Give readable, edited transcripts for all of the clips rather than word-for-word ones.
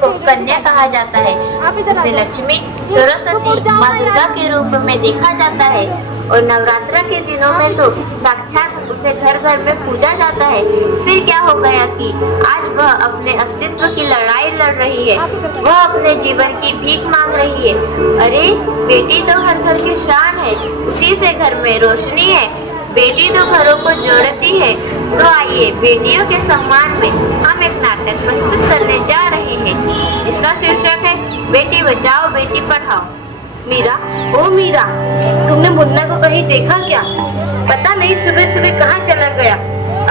को कन्या कहा जाता है। उसे लक्ष्मी, सरस्वती, माँ दुर्गा के रूप में देखा जाता है और नवरात्रा के दिनों में तो साक्षात उसे घर घर में पूजा जाता है। फिर क्या हो गया कि आज वह अपने अस्तित्व की लड़ाई लड़ रही है, वह अपने जीवन की भीख मांग रही है। अरे बेटी तो हर घर की शान है, उसी से घर में रोशनी है। बेटी तो घरों को जोड़ती है। तो आइए बेटियों के सम्मान में हम एक नाटक प्रस्तुत करने जा रहे हैं, जिसका शीर्षक है बेटी बचाओ बेटी पढ़ाओ। मीरा, ओ मीरा, तुमने मुन्ना को कहीं देखा क्या? पता नहीं सुबह सुबह कहाँ चला गया।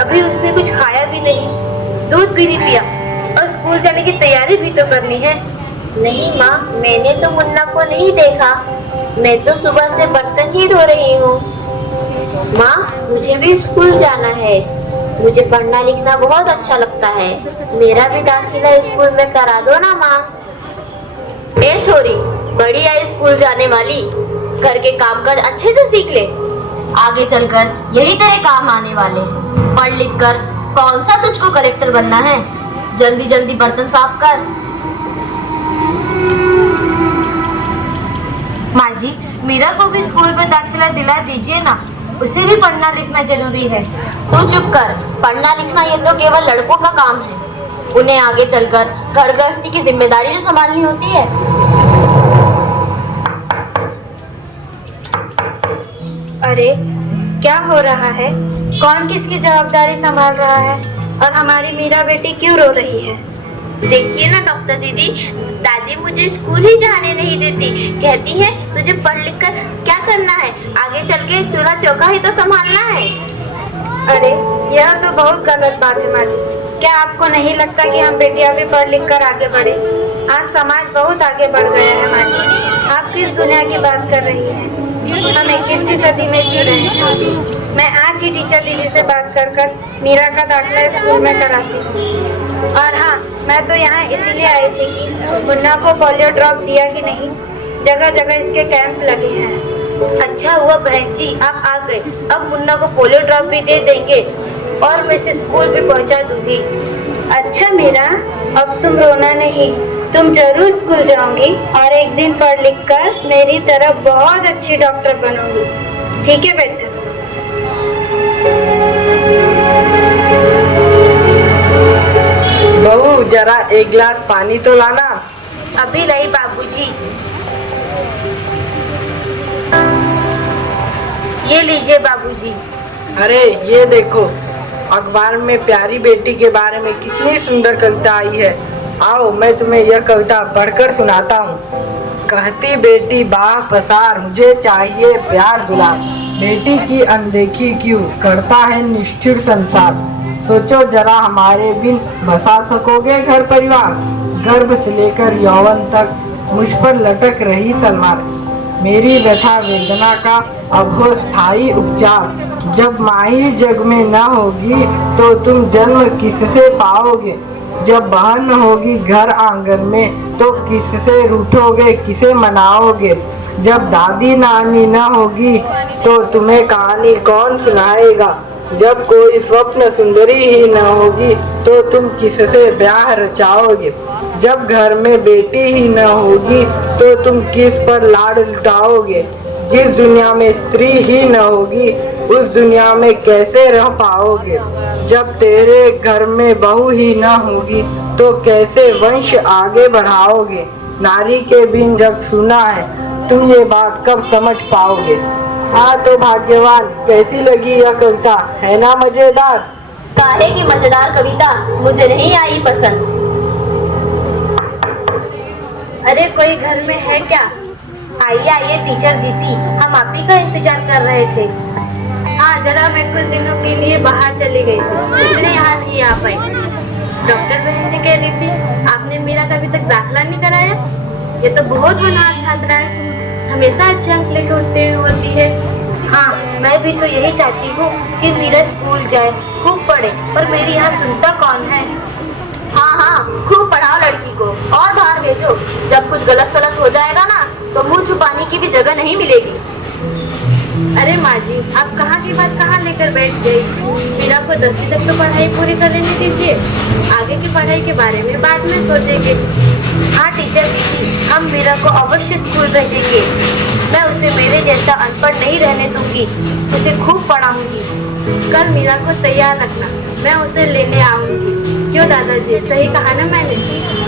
अभी उसने कुछ खाया भी नहीं, दूध भी नहीं पिया और स्कूल जाने की तैयारी भी तो करनी है। नहीं माँ, मैंने तो मुन्ना को नहीं देखा। मैं तो सुबह से बर्तन ही धो रही हूँ। माँ, मुझे भी स्कूल जाना है। मुझे पढ़ना लिखना बहुत अच्छा लगता है। मेरा भी दाखिला स्कूल में करा दो ना माँ। ए छोरी, बड़ी आई स्कूल जाने वाली, घर के काम काज अच्छे से सीख ले। आगे चलकर यही तेरे काम आने वाले हैं। पढ़ लिख कर कौन सा तुझको कलेक्टर बनना है? जल्दी जल्दी बर्तन साफ कर। माँ जी, मीरा को भी स्कूल में दाखिला दिला दीजिए ना, उसे भी पढ़ना लिखना जरूरी है। तू चुप कर, पढ़ना लिखना ये तो केवल लड़कों का काम है। उन्हें आगे चलकर घर गृहस्थी की जिम्मेदारी जो संभालनी होती है। अरे क्या हो रहा है? कौन किसकी जवाबदारी संभाल रहा है? और हमारी मीरा बेटी क्यों रो रही है? देखिए ना डॉक्टर दीदी, दादी मुझे स्कूल ही जाने नहीं देती। कहती है तुझे पढ़ लिख कर क्या करना है, आगे चल के चूल्हा चौका ही तो संभालना है। अरे यह तो बहुत गलत बात है माँ जी। क्या आपको नहीं लगता कि हम बेटियां भी पढ़ लिख कर आगे बढ़े? आज समाज बहुत आगे बढ़ गया है माँ जी। आप किस दुनिया की बात कर रही हैं? हम 21वीं सदी में जी रहे हैं। मैं आज ही टीचर दीदी से बात कर मीरा का दाखिला स्कूल में कराती हूँ। और हाँ, मैं तो यहाँ इसीलिए आई थी कि मुन्ना को पोलियो ड्रॉप दिया कि नहीं। जगह जगह इसके कैंप लगे हैं। अच्छा हुआ बहन जी आप आ गए। अब मुन्ना को पोलियो ड्रॉप भी दे देंगे और मैं इसे स्कूल भी पहुँचा दूंगी। अच्छा मीरा, अब तुम रोना नहीं, तुम जरूर स्कूल जाओगी और एक दिन पढ़ लिख कर मेरी तरह बहुत अच्छी डॉक्टर बनोगी। ठीक है बेटा? बहू, जरा एक गिलास पानी तो लाना। अभी लाई बाबूजी। ये लीजिए बाबूजी। अरे ये देखो, अखबार में प्यारी बेटी के बारे में कितनी सुंदर कविता आई है। आओ मैं तुम्हें यह कविता पढ़कर सुनाता हूँ। कहती बेटी बाह पसार, मुझे चाहिए प्यार दुलार। बेटी की अनदेखी क्यों करता है निष्ठुर संसार। सोचो जरा हमारे बिन बसा सकोगे घर परिवार। गर्भ से लेकर यौवन तक मुझ पर लटक रही तलवार। मेरी व्यथा वेदना का अब हो स्थायी उपचार। जब माही जग में न होगी तो तुम जन्म किससे पाओगे। जब बहन न होगी घर आंगन में तो किससे रूठोगे, किसे मनाओगे। जब दादी नानी न होगी तो तुम्हें कहानी कौन सुनाएगा। जब कोई स्वप्न सुंदरी ही न होगी तो तुम किससे ब्याह रचाओगे। जब घर में बेटी ही न होगी तो तुम किस पर लाड लुटाओगे। जिस दुनिया में स्त्री ही न होगी उस दुनिया में कैसे रह पाओगे। जब तेरे घर में बहू ही न होगी तो कैसे वंश आगे बढ़ाओगे। नारी के बिन जग सुना है, तुम ये बात कब समझ पाओगे। हाँ तो भाग्यवान, कैसी लगी यह कविता, है ना मजेदार? काहे की मजेदार कविता मुझे नहीं आई पसंद। अरे कोई घर में है क्या? आइए आइए टीचर दीदी, हम आप ही का इंतजार कर रहे थे। हाँ जरा मैं कुछ दिनों के लिए बाहर चली गई थी, इसलिए यहाँ नहीं आ पाई। डॉक्टर बहन जी कह रही थी आपने मेरा अभी तक दाखिला नहीं कराया। ये तो बहुत होनहार छात्रा है, हमेशा अच्छे अंक लेके उत्तीर्ण होती है। हाँ मैं भी तो यही चाहती हूँ कि मीरा स्कूल जाए, खूब पढ़े, पर मेरी यहाँ सुनता कौन है। हाँ हाँ खूब पढ़ाओ लड़की को और बाहर भेजो। जब कुछ गलत सलत हो जाएगा ना तो मुंह छुपाने की भी जगह नहीं मिलेगी। अरे माँ जी आप कहाँ की बात कहाँ लेकर बैठ गई। मीरा को 10वीं तक तो पढ़ाई पूरी करने दीजिए, आगे की पढ़ाई के बारे में बाद में सोचेंगे। हाँ टीचर दीदी, हम मीरा को अवश्य स्कूल भेजेंगे। मैं उसे मेरे जैसा अनपढ़ नहीं रहने दूंगी, उसे खूब पढ़ाऊंगी। कल मीरा को तैयार रखना, मैं उसे लेने आऊंगी। क्यों दादाजी, सही कहा ना मैंने?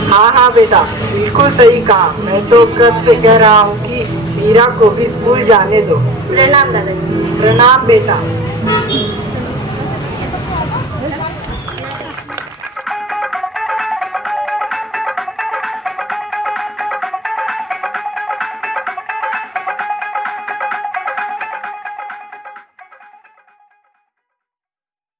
हाँ हाँ बेटा, बिल्कुल सही कहा। मैं तो कब से कह रहा हूँ कि मीरा को भी स्कूल जाने दो। प्रणाम दादाजी। प्रणाम बेटा।